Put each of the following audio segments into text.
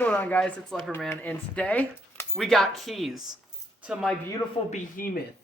going on, guys? It's Leopardman, and today we got keys to my beautiful behemoth.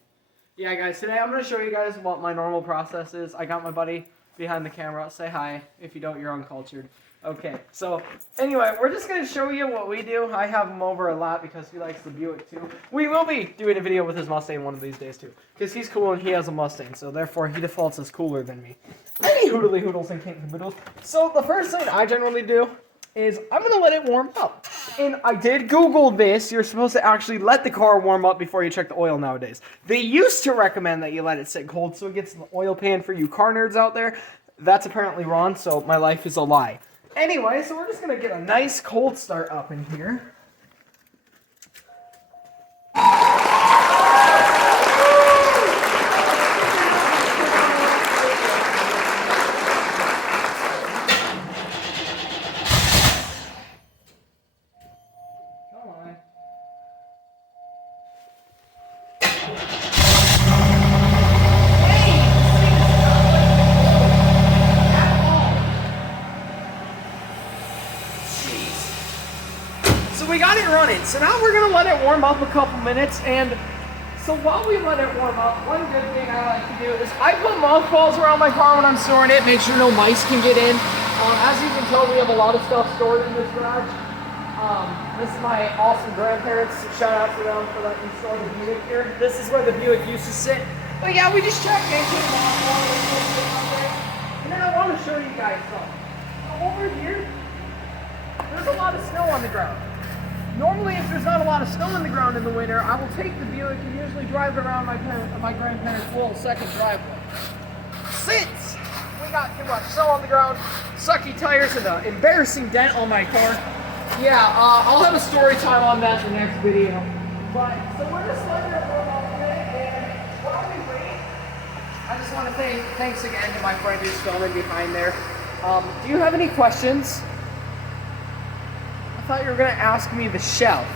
Yeah, guys, today I'm going to show you guys what my normal process is. I got my buddy behind the camera. Say hi. If you don't, you're uncultured. Okay, so anyway, we're just going to show you what we do. I have him over a lot because he likes the Buick too. We will be doing a video with his Mustang one of these days too, because he's cool and he has a Mustang, so therefore he defaults as cooler than me. Any hoodly hoodles and kink caboodles. So the first thing I generally do is I'm going to let it warm up. And I did Google this. You're supposed to actually let the car warm up before you check the oil nowadays. They used to recommend that you let it sit cold so it gets in the oil pan for you car nerds out there. That's apparently wrong, so my life is a lie. Anyway, so we're just going to get a nice cold start up in here. So we got it running. So now we're going to let it warm up a couple minutes. And so while we let it warm up, one good thing I like to do is I put mothballs around my car when I'm storing it, make sure no mice can get in. As you can tell, we have a lot of stuff stored in this garage. This is my awesome grandparents. Shout out to them for letting me store the Buick here. This is where the Buick used to sit. But yeah, we just check into the mothballs. And then I want to show you guys something. So over here, there's a lot of snow on the ground. Normally, if there's not a lot of snow on the ground in the winter, I will take the Buick and usually drive it around my grandparents' little second driveway. Since we got too much snow on the ground, sucky tires, and an embarrassing dent on my car, yeah, I'll have a story time on that in the next video. But, so we're just letting it warm up a bit, and while we wait, I just want to say thanks again to my friend who's filming behind there. Do you have any questions? I thought you were going to ask me the shelf.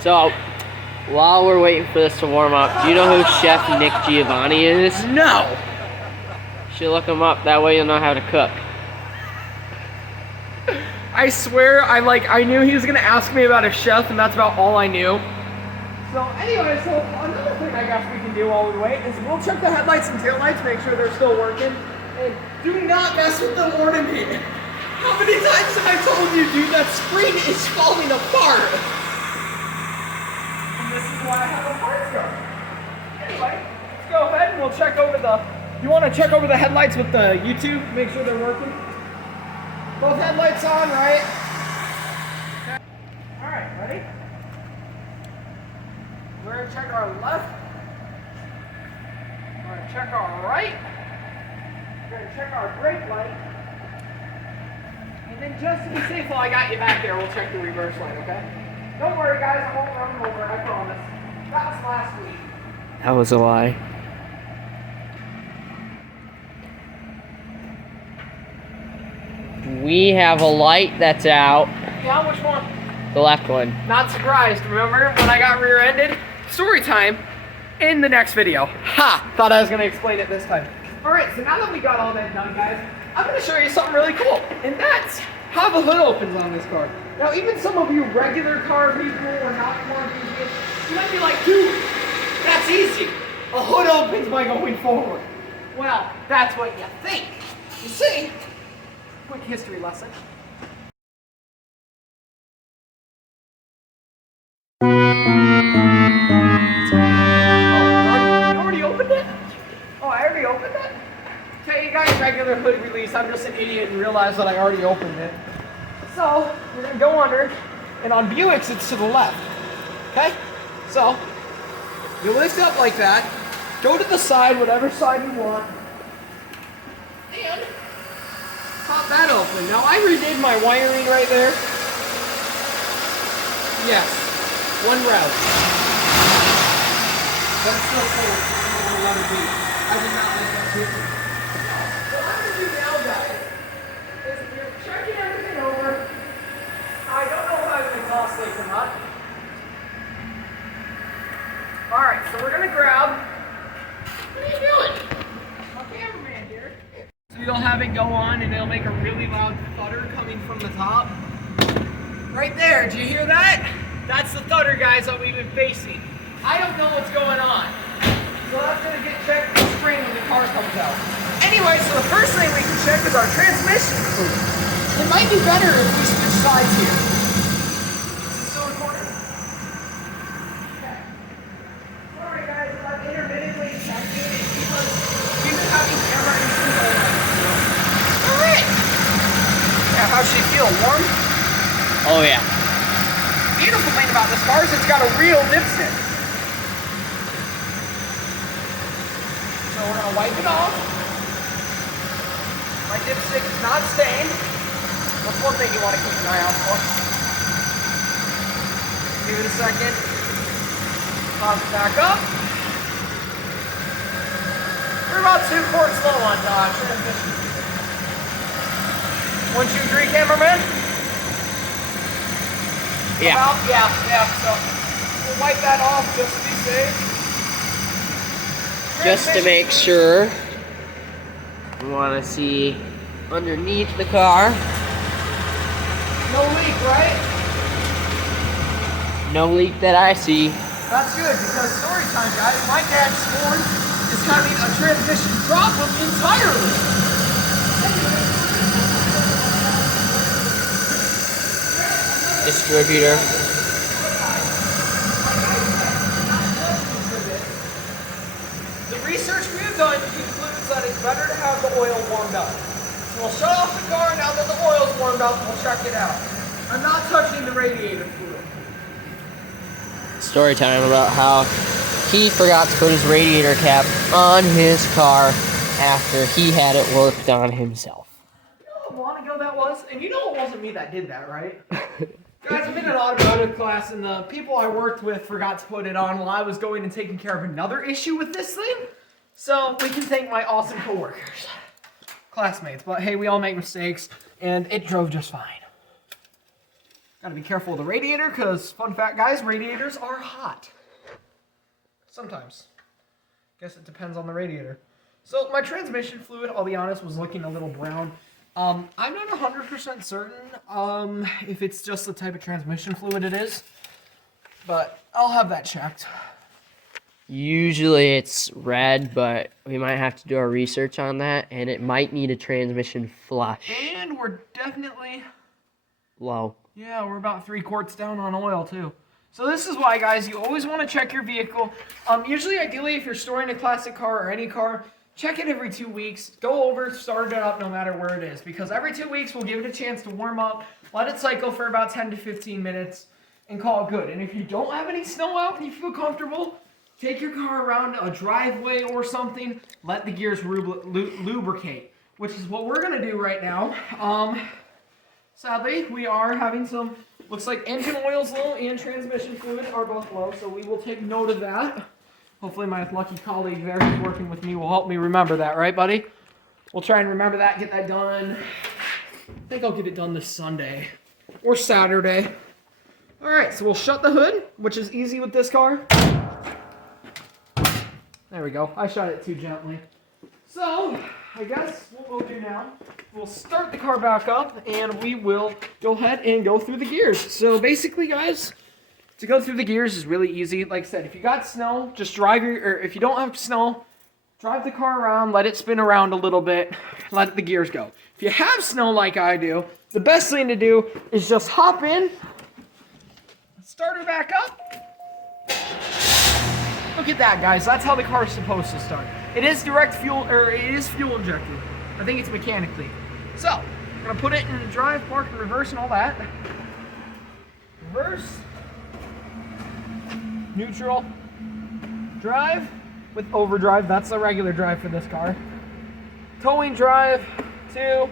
So, while we're waiting for this to warm up, do you know who Chef Nick Giovanni is? No! You should look him up, that way you'll know how to cook. I swear, I knew he was going to ask me about a chef, and that's about all I knew. So anyway, so another thing I guess we can do while we wait is we'll check the headlights and taillights, make sure they're still working. And do not mess with the ornament. How many times have I told you, dude, that screen is falling apart? And this is why I have a parts guard. Anyway, let's go ahead and we'll check over you want to check over the headlights with the YouTube, make sure they're working? Both headlights on, right? Okay. All right, ready? We're going to check our left. We're going to check our right. We're going to check our brake light. And then just to be safe while I got you back there, we'll check the reverse light, okay? Don't worry, guys. I won't run them over, I promise. That was last week. That was a lie. We have a light that's out. Yeah, which one? The left one. Not surprised. Remember when I got rear-ended? Story time in the next video. Ha! Thought I was going to explain it this time. Alright, so now that we got all that done, guys, I'm going to show you something really cool. And that's how the hood opens on this car. Now, even some of you regular car people or not car people, you might be like, dude, that's easy. A hood opens by going forward. Well, that's what you think. You see, quick history lesson. Okay, you guys, regular hood release. I'm just an idiot and realized that I already opened it. So, we're going to go under, and on Buicks, it's to the left. Okay? So, you lift up like that, go to the side, whatever side you want, and pop that open. Now, I redid my wiring right there. Yes, one route. But it's still cold, so I'm going to let it be. I did not like that too. What I'm going to do now, guys, is if you're checking everything over, I don't know if I have an exhaust leak or not. Alright, so we're going to grab, what are you doing? My cameraman here. So you don't have have it go on and it'll make a really loud thudder coming from the top. Right there, did you hear that? That's the thudder, guys, that we've been facing. I don't know what's going on. So that's gonna get checked in the spring when the car comes out. Anyway, so the first thing we can check is our transmission fluid. It might be better if we switch sides here. Is it still recording? Okay. Sorry guys, I'm intermittently checking it because we've been having camera issues all night. Alright. Yeah, how should it feel? Warm? Oh yeah. Beautiful thing about this car is it's got a real dipstick. So we're gonna wipe it off. My dipstick is not stained. That's one thing you want to keep an eye out for. Give it a second. Pop it back up. We're about 2 quarts low on transmission. 1, 2, 3, cameraman? Yeah. About, yeah, so we'll wipe that off just to be safe. Just to make sure. We want to see underneath the car. No leak, right? No leak that I see. That's good, because story time, guys. My dad's Ford is having a transmission problem entirely. Distributor. The research we have done concludes that it's better to have the oil warmed up. So we'll shut off the car now that the oil's warmed up and we'll check it out. I'm not touching the radiator fluid. Story time about how he forgot to put his radiator cap on his car after he had it worked on himself. You know how long ago that was? And you know it wasn't me that did that, right? Guys, I'm in an automotive class and the people I worked with forgot to put it on while I was going and taking care of another issue with this thing. So we can thank my awesome coworkers. Classmates, but hey, we all make mistakes and it drove just fine. Gotta be careful of the radiator because, fun fact guys, radiators are hot. Sometimes. Guess it depends on the radiator. So my transmission fluid, I'll be honest, was looking a little brown. I'm not 100% certain if it's just the type of transmission fluid it is, but I'll have that checked. Usually it's red, but we might have to do our research on that, and it might need a transmission flush. And we're definitely... Low. Yeah, we're about 3 quarts down on oil too. So this is why, guys, you always want to check your vehicle. Usually, ideally, if you're storing a classic car or any car, check it every 2 weeks. Go over, start it up no matter where it is. Because every 2 weeks, we'll give it a chance to warm up, let it cycle for about 10 to 15 minutes, and call it good. And if you don't have any snow out and you feel comfortable, take your car around a driveway or something, let the gears lubricate, which is what we're going to do right now. Sadly, we are having some, looks like engine oil's low and transmission fluid are both low, so we will take note of that. Hopefully my lucky colleague there who's working with me will help me remember that, right, buddy? We'll try and remember that, get that done. I think I'll get it done this Sunday or Saturday. All right, so we'll shut the hood, which is easy with this car. There we go. I shot it too gently. So, I guess what we'll do now, we'll start the car back up and we will go ahead and go through the gears. So basically, guys, to go through the gears is really easy. Like I said, if you got snow, just or if you don't have snow, drive the car around, let it spin around a little bit, let the gears go. If you have snow like I do, the best thing to do is just hop in, start her back up. Look at that, guys. That's how the car is supposed to start. It is direct fuel, or it is fuel injected. I think it's mechanically. So, I'm gonna put it in drive, park, and reverse, and all that. Reverse, neutral, drive with overdrive. That's the regular drive for this car. Towing drive, 2,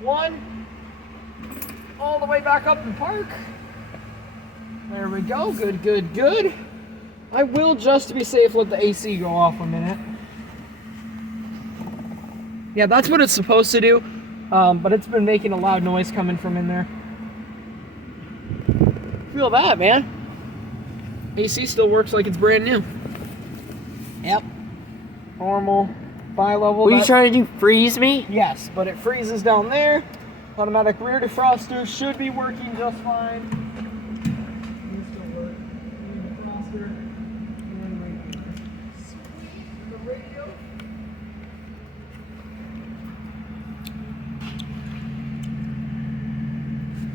1, all the way back up and park. There we go. Good, good, good. I will, just to be safe, let the AC go off a minute. Yeah, that's what it's supposed to do, but it's been making a loud noise coming from in there. Feel that, man. AC still works like it's brand new. Yep. Normal. bi-level. What are you trying to do, freeze me? Yes, but it freezes down there. Automatic rear defroster should be working just fine. This will work. Rear defroster. And radiator. Sweet. The radio.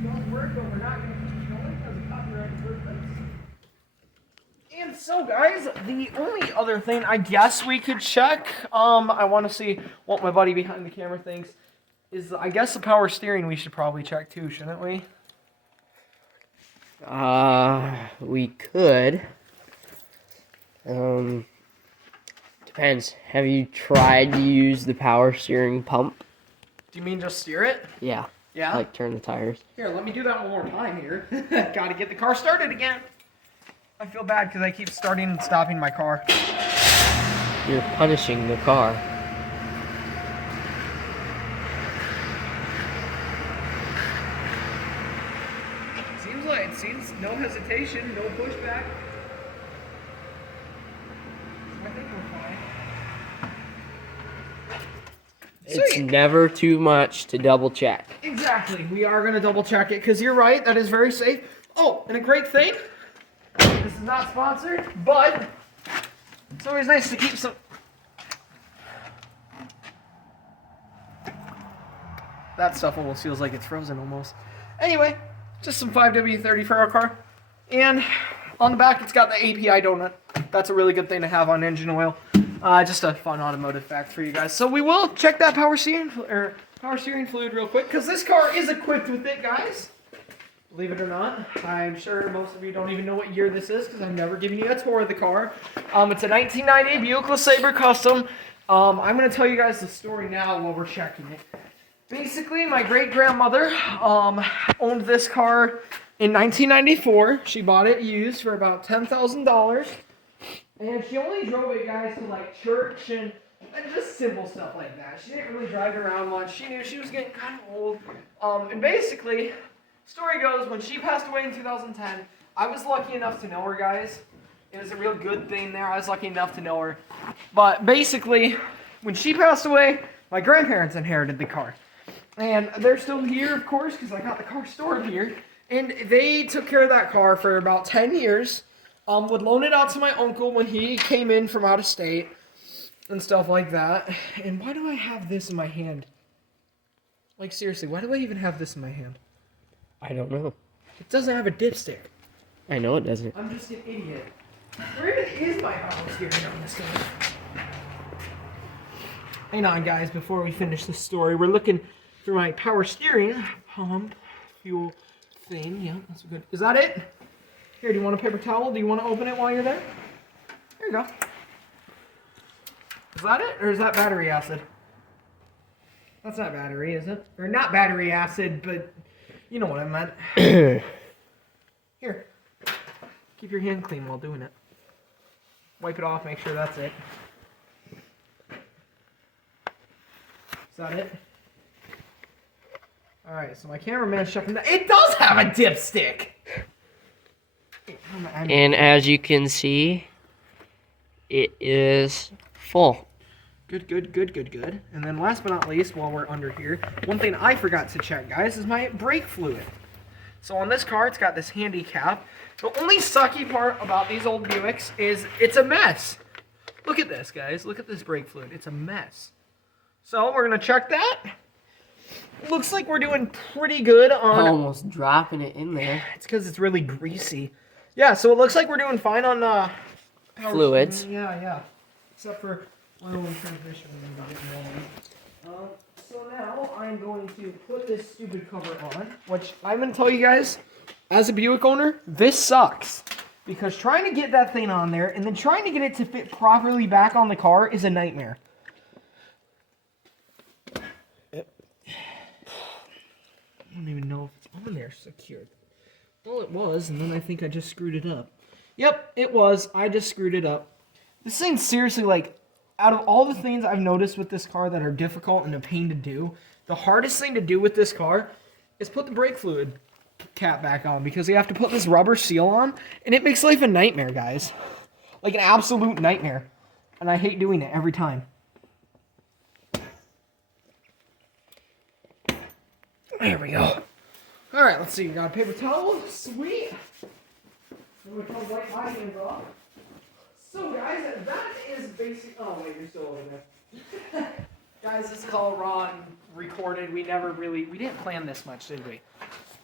Don't work, but we're not going to keep going because of copyright infringements. And so, guys, the only other thing I guess we could check, I want to see what my buddy behind the camera thinks, is I guess the power steering we should probably check too, shouldn't we? We could. Depends. Have you tried to use the power steering pump? Do you mean just steer it? Yeah. Yeah? Like turn the tires. Here, let me do that one more time here. Gotta get the car started again. I feel bad because I keep starting and stopping my car. You're punishing the car. Seems no hesitation, no pushback. I think we're fine. It's Sweet. never too much to double check. Exactly. We are going to double check it because you're right. That is very safe. Oh, and a great thing. This is not sponsored, but it's always nice to keep some. That stuff almost feels like it's frozen almost. Anyway, just some 5W30 for our car. And on the back, it's got the API donut. That's a really good thing to have on engine oil. Just a fun automotive fact for you guys. So we will check that power steering fluid real quick because this car is equipped with it, guys. Believe it or not, I'm sure most of you don't even know what year this is because I've never given you a tour of the car. It's a 1990 Buick Lesabre Custom. I'm going to tell you guys the story now while we're checking it. Basically, my great-grandmother owned this car in 1994. She bought it used for about $10,000. And she only drove it, guys, to like church and just simple stuff like that. She didn't really drive it around much. She knew she was getting kind of old. And basically, story goes, when she passed away in 2010, I was lucky enough to know her, guys. It was a real good thing there. I was lucky enough to know her. But basically, when she passed away, my grandparents inherited the car. And they're still here, of course, because I got the car stored here. And they took care of that car for about 10 years. Would loan it out to my uncle when he came in from out of state and stuff like that. And why do I have this in my hand? Like, seriously, why do I even have this in my hand? I don't know. It doesn't have a dipstick. I know it doesn't. I'm just an idiot. Where even is my power steering on this guy? Hang on, guys, before we finish the story. We're looking for my power steering pump fuel thing. Yeah, that's good. Is that it? Here, do you want a paper towel? Do you want to open it while you're there? Here you go. Is that it? Or is that battery acid? That's not battery, is it? Or not battery acid, but you know what I meant. Here. Keep your hand clean while doing it. Wipe it off, make sure that's it. Is that it? Alright, so my cameraman's checking that. It does have a dipstick! And as you can see, it is full. Good. And then last but not least, while we're under here, one thing I forgot to check, guys, is my brake fluid. So on this car, it's got this handicap. The only sucky part about these old Buicks is it's a mess. Look at this, guys. Look at this brake fluid. It's a mess. So we're going to check that. Looks like we're doing pretty good on... Almost dropping it in there. It's because it's really greasy. Yeah, so it looks like we're doing fine on fluids. Yeah. Except for oil and transmission. So now I'm going to put this stupid cover on, which I'm going to tell you guys, as a Buick owner, this sucks. Because trying to get that thing on there and then trying to get it to fit properly back on the car is a nightmare. I don't even know if it's on there secured. Well, it was, and then I think I just screwed it up. Yep, it was. I just screwed it up. This thing, seriously, like, out of all the things I've noticed with this car that are difficult and a pain to do, the hardest thing to do with this car is put the brake fluid cap back on, because you have to put this rubber seal on, and it makes life a nightmare, guys. Like an absolute nightmare. And I hate doing it every time. There we go. All right, let's see. You got a paper towel. Sweet. I'm going to come wipe my hands off. So, guys, that is basic. Oh, wait, you're still over there. Guys, this is called raw and recorded. We didn't plan this much, did we?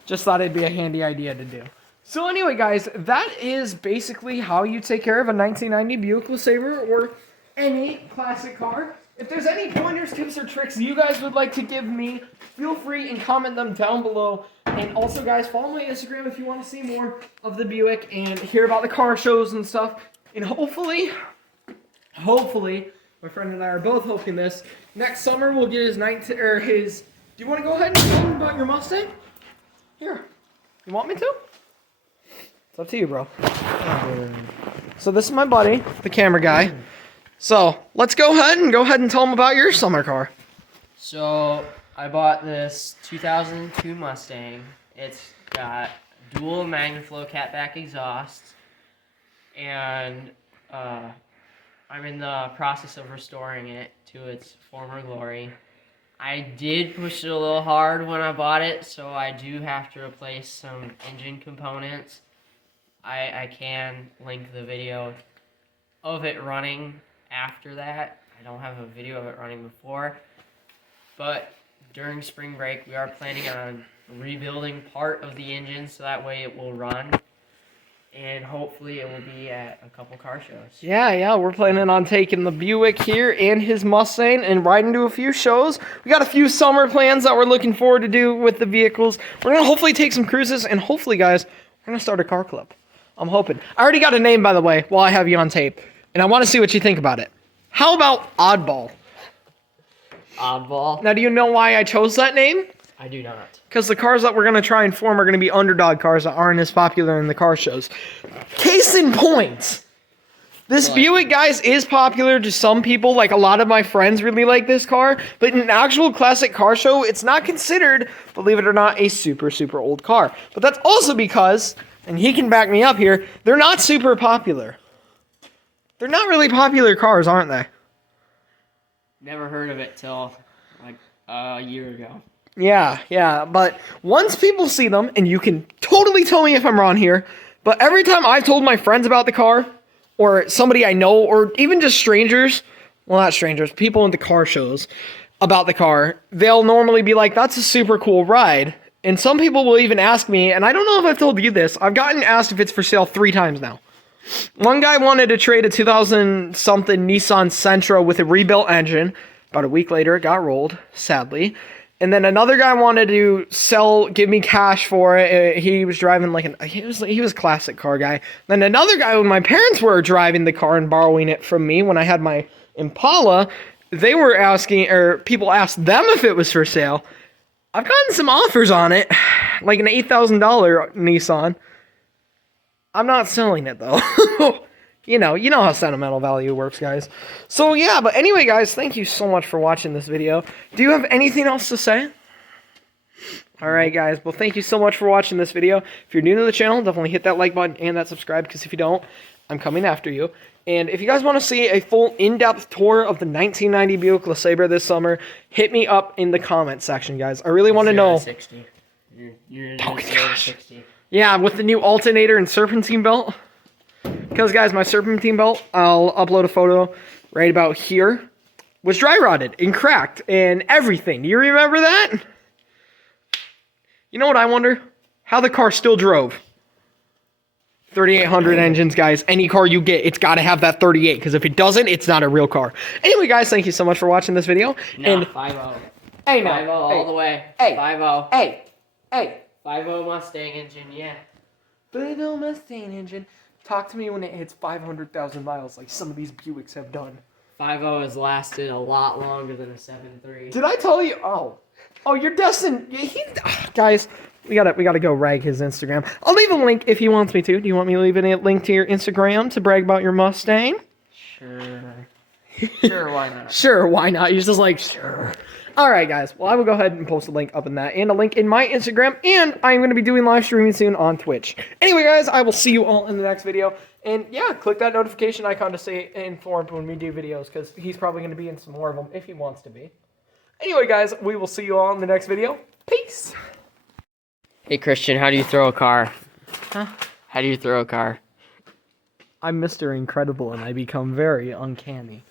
Just thought it'd be a handy idea to do. So anyway, guys, that is basically how you take care of a 1990 Buick Lesabre or any classic car. If there's any pointers, tips, or tricks you guys would like to give me, feel free and comment them down below. And also, guys, follow my Instagram if you want to see more of the Buick and hear about the car shows and stuff. And hopefully, my friend and I are both hoping this. Next summer, we'll get his Do you want to go ahead and tell him about your Mustang? Here. You want me to? It's up to you, bro. So this is my buddy, the camera guy. So let's go ahead and tell him about your summer car. So I bought this 2002 Mustang. It's got dual Magnaflow catback exhaust, and I'm in the process of restoring it to its former glory. I did push it a little hard when I bought it, so I do have to replace some engine components. I can link the video of it running after that. I don't have a video of it running before, but during spring break we are planning on rebuilding part of the engine so that way it will run, and hopefully it will be at a couple car shows. Yeah, we're planning on taking the Buick here and his Mustang and riding to a few shows. We got a few summer plans that we're looking forward to do with the vehicles. We're going to hopefully take some cruises, and hopefully, guys, we're going to start a car club. I'm hoping. I already got a name, by the way, while I have you on tape, and I want to see what you think about it. How about Oddball? Oddball? Now, do you know why I chose that name? I do not. Because the cars that we're going to try and form are going to be underdog cars that aren't as popular in the car shows. Case in point, this Buick, guys, is popular to some people. Like, a lot of my friends really like this car. But in an actual classic car show, it's not considered, believe it or not, a super, super old car. But that's also because, and he can back me up here, they're not super popular. They're not really popular cars, aren't they? Never heard of it till like a year ago. Yeah, but once people see them, and you can totally tell me if I'm wrong here, but every time I've told my friends about the car, or somebody I know, or even just strangers, well, not strangers, people in the car shows about the car, they'll normally be like, that's a super cool ride. And some people will even ask me, and I don't know if I've told you this, I've gotten asked if it's for sale 3 times now. One guy wanted to trade a 2000-something Nissan Sentra with a rebuilt engine. About a week later, it got rolled, sadly. And then another guy wanted to give me cash for it. He was driving he was a classic car guy. Then another guy, when my parents were driving the car and borrowing it from me when I had my Impala, they were asking, or people asked them if it was for sale. I've gotten some offers on it, like an $8,000 Nissan. I'm not selling it though. You know how sentimental value works, guys. So yeah, but anyway, guys, thank you so much for watching this video. Do you have anything else to say? All right, guys. Well, thank you so much for watching this video. If you're new to the channel, definitely hit that like button and that subscribe, because if you don't, I'm coming after you. And if you guys want to see a full in-depth tour of the 1990 Buick LeSabre this summer, hit me up in the comment section, guys. I really want to know. 60. You're oh, gosh. 60. Yeah, with the new alternator and serpentine belt. Because, guys, my serpentine belt, I'll upload a photo right about here, was dry rotted and cracked and everything. Do you remember that? You know what I wonder? How the car still drove. 3800 engines, guys. Any car you get, it's got to have that 38, because if it doesn't, it's not a real car. Anyway, guys, thank you so much for watching this video. No, 5.0. Hey, no. 5.0 all the way. Hey. 5.0. Hey. 5.0 Mustang engine, yeah. 5.0 Mustang engine. Talk to me when it hits 500,000 miles, like some of these Buicks have done. 5.0 has lasted a lot longer than a 7.3. Did I tell you? Oh, you're destined. Guys, we gotta go rag his Instagram. I'll leave a link if he wants me to. Do you want me to leave a link to your Instagram to brag about your Mustang? Sure. Sure, why not? Sure, why not? You're just like, sure. All right, guys. Well, I will go ahead and post a link up in that, and a link in my Instagram, and I'm going to be doing live streaming soon on Twitch. Anyway, guys, I will see you all in the next video. And yeah, click that notification icon to stay informed when we do videos, because he's probably going to be in some more of them if he wants to be. Anyway, guys, we will see you all in the next video. Peace. Hey Christian, how do you throw a car? Huh? How do you throw a car? I'm Mr. Incredible and I become very uncanny.